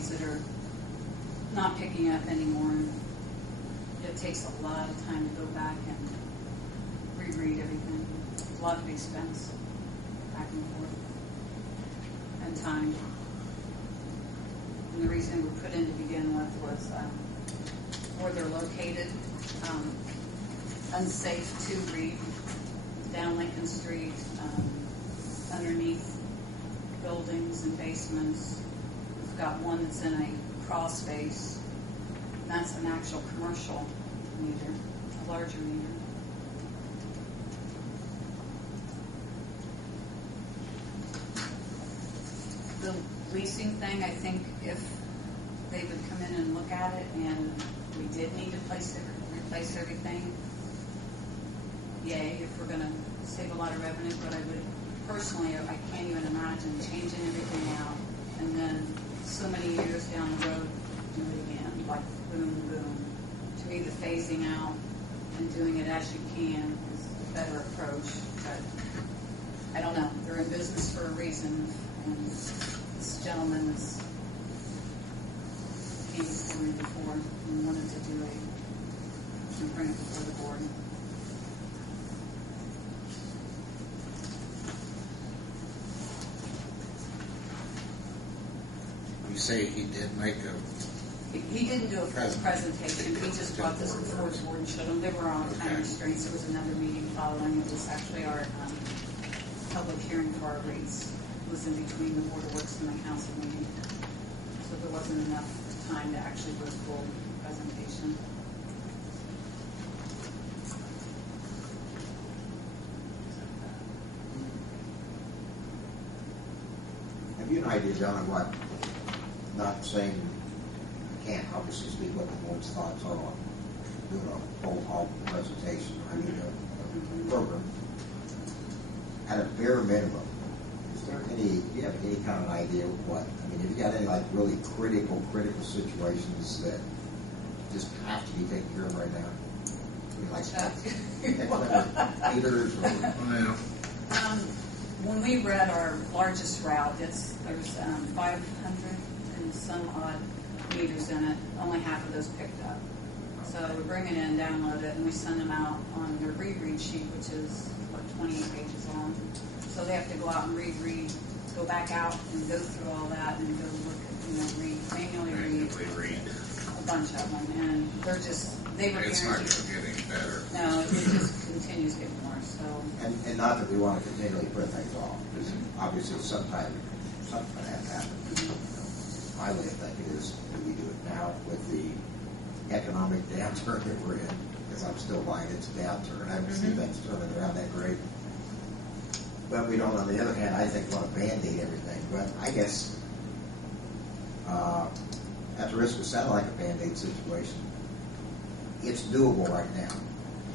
reads that are not picking up anymore. And it takes a lot of time to go back and reread everything. A lot of expense back and forth and time. And the reason we put in to begin with was where they're located, unsafe to read, down Lincoln Street, underneath buildings and basements. We've got one that's in a crawl space. And that's an actual commercial meter, a larger meter. The leasing thing, I think if they would come in and look at it and we did need to replace everything, yay, if we're going to save a lot of revenue. But I would personally, I can't even imagine changing everything out and then so many years down the road do it again, like boom, boom. To me, the phasing out and doing it as you can is a better approach. But I don't know. They're in business for a reason, and this gentleman has came before me before and wanted to do and bring it before the board. You say he did make a... He didn't do a full presentation. He just brought this before the board and showed them. They were on time restraints. There was another meeting following. It was actually our public hearing for our rates. It was in between the Board of Works and the council meeting. So there wasn't enough time to actually do a full presentation. Have you an idea, John, of what, not saying you can't obviously speak what the board's thoughts are on doing a whole presentation, a program, at a bare minimum, is there any, do you have any kind of idea of what, I mean, have you got any like really critical situations that just have to be taken care of right now? I mean, like meters or... When we read our largest route, there's 500 and some odd meters in it. Only half of those picked up. So we bring it in, download it, and we send them out on their reread sheet, which is, 28 pages long. So they have to go out and reread, go back out and go through all that and go look at, manually read a bunch of them. And they're just, they were It's not getting better. No, it just continues to get more. So. And not that we want to continually put things off, because obviously something has to happen. My way of thinking is, do we do it now with the economic downturn that we're in? Because I'm still buying it's a downturn. I haven't seen things turning around that great. But we don't, on the other hand, I think want to band-aid everything. But I guess, at the risk of sounding like a band-aid situation, it's doable right now.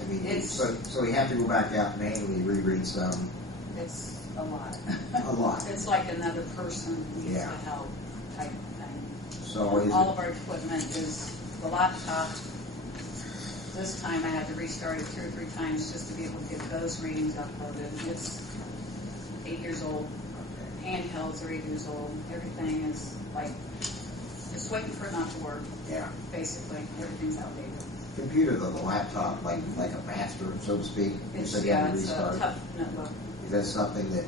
I mean, so we have to go back out and manually reread some. It's a lot. A lot. It's like another person needs to help type of thing. So all of our equipment is the laptop. This time I had to restart it 2 or 3 times just to be able to get those readings uploaded. It's 8 years old. Handhelds are 8 years old. Everything is like just waiting for it not to work. Yeah. Basically, everything's outdated. Computer, though, the laptop, like a master, so to speak. It's a tough notebook. Is that something that,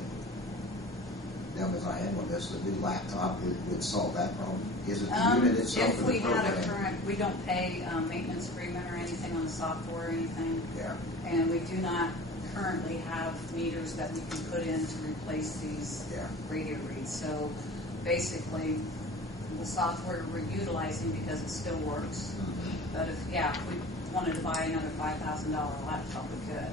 as I am on this, the new laptop would solve that problem? Is it the unit itself? If we had a current, we don't pay maintenance agreement or anything on the software or anything. Yeah. And we do not currently have meters that we can put in to replace these radio reads. So basically, the software we're utilizing because it still works. But if we wanted to buy another $5,000 laptop, we could.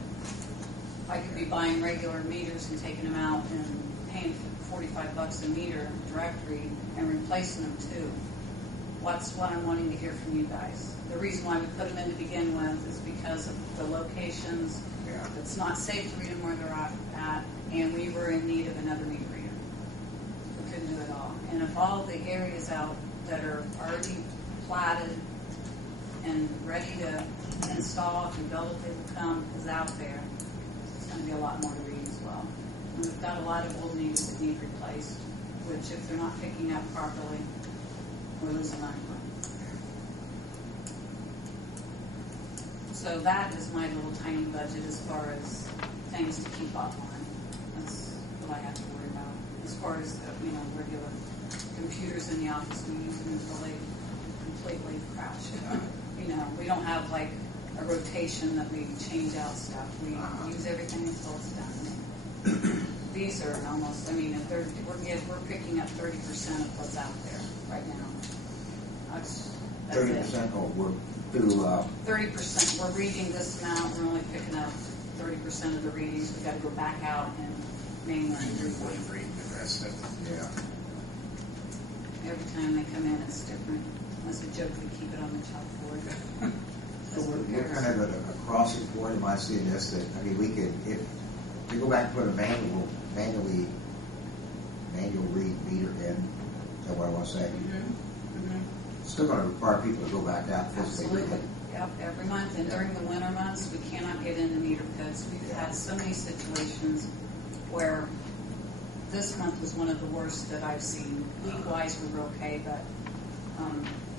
I could be buying regular meters and taking them out and paying $45 a meter direct read and replacing them too. What's what I'm wanting to hear from you guys. The reason why we put them in to begin with is because of the locations. It's not safe to read them where they're at, and we were in need of another meter reader. We couldn't do it all. And if all the areas out that are already platted and ready to install, if the bill if they will come is out there, it's going to be a lot more to read as well. And we've got a lot of old meters that need replaced, which if they're not picking up properly, we're losing money. So that is my little tiny budget as far as things to keep offline. That's what I have to worry about. As far as, regular computers in the office, we use them until they completely crash. We don't have like a rotation that we change out stuff. We use everything until it's done. These are almost, we're picking up 30% of what's out there right now. That's 30%, or we're through, 30%. We're reading this amount, we're only picking up 30% of the readings. We've got to go back out and manually read the rest of it. yeah. Every time they come in, it's different. That's a joke, we keep it on the chalkboard. So we're kind of at a crossing point. Am I seeing this? That we could, if we go back and put a manual read meter in. Is that what I want to say? It's still going to require people to go back out physically. Absolutely. Yep, every month. And during the winter months, we cannot get into meter pits. We've had so many situations where this month was one of the worst that I've seen. Week-wise, we were okay, but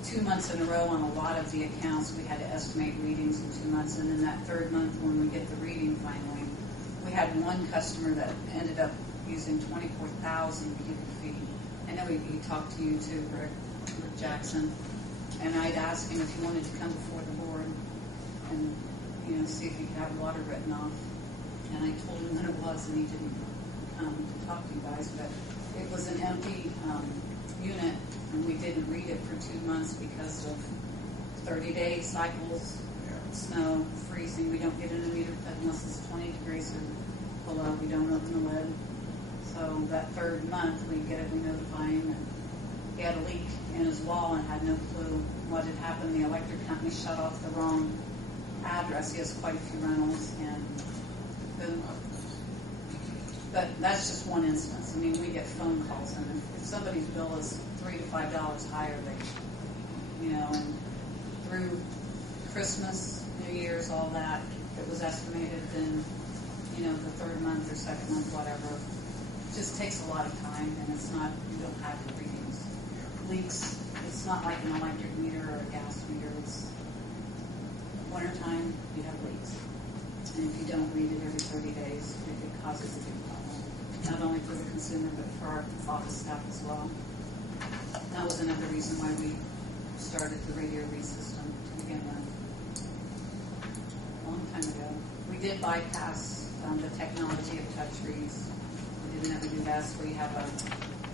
2 months in a row on a lot of the accounts, we had to estimate readings in 2 months. And then that third month, when we get the reading finally, we had one customer that ended up using 24,000 cubic feet. I know he talked to you too, Rick Jackson. And I'd asked him if he wanted to come before the board and, see if he could have water written off. And I told him that it was, and he didn't come to talk to you guys. But it was an empty unit, and we didn't read it for 2 months because of 30-day cycles, snow, freezing. We don't get in a meter pit unless it's 20 degrees or below. We don't open the lid. So that third month, we notify him, and he had a leak in his wall and had no clue what had happened. The electric company shut off the wrong address. He has quite a few rentals, and but that's just one instance. We get phone calls, and if somebody's bill is $3 to $5 higher, and through Christmas, New Year's, all that, it was estimated, then, the third month or second month, whatever, it just takes a lot of time, and it's not, you don't have the readings. Leaks, it's not like an electric meter or a gas meter. It's wintertime, you have leaks. And if you don't read it every 30 days, it causes a big problem. Not only for the consumer, but for our office staff as well. That was another reason why we started the radio read system to begin with. A long time ago. We did bypass the technology of touch reads. We didn't ever do that, so we have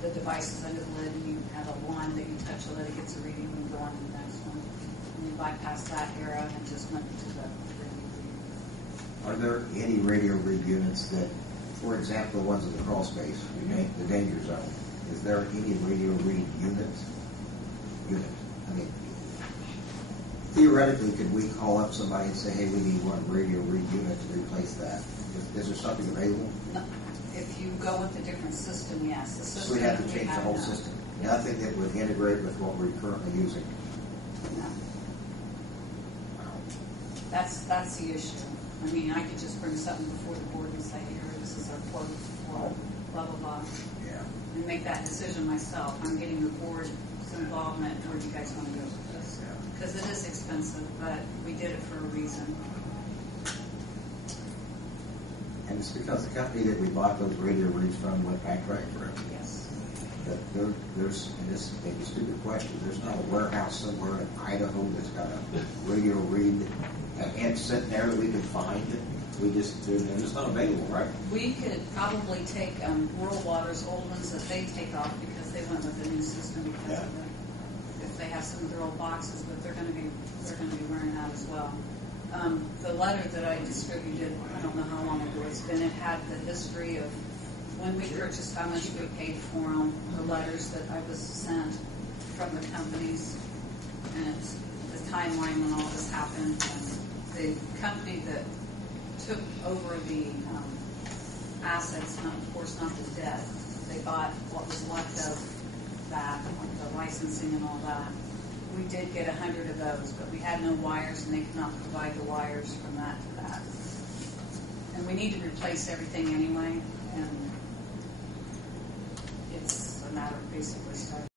the devices under the lid, and you have a wand that you touch the lid, it gets a reading, and go on to the next one. And we bypassed that era and just went to the radio read. Are there any radio read units that, for example, the ones in the crawl space, the danger zone, is there any radio read unit? Theoretically, could we call up somebody and say, hey, we need one radio read unit to replace that? Is there something available? No. If you go with a different system, yes. The system So we have to change the whole now. system. Nothing that would integrate with what we're currently using. No. That's the issue. I could just bring something before the board and say, here, this is our quote for blah, blah, blah. Yeah. And make that decision myself. I'm getting the board's involvement. Where do you guys want to go with this? Because it is expensive, but we did it for a reason. And it's because the company that we bought those radio reads from went bankrupt. Yes. But there's, and this may be a stupid question, there's not a warehouse somewhere in Idaho that's got a radio read and sitting there that we can find. They're just not available, right? We could probably take Rural Water's old ones that they take off because they went with the new system because of if they have some of their old boxes, but they're going to be wearing out as well. The letter that I distributed, I don't know how long ago it's been, it had the history of when we purchased, how much we paid for them, the letters that I was sent from the companies, and it's the timeline when all this happened. And the company that took over the assets, of course not the debt, they bought what was left of that, like the licensing and all that. We did get 100 of those, but we had no wires, and they could not provide the wires from that to that. And we need to replace everything anyway, and it's a matter of basically starting.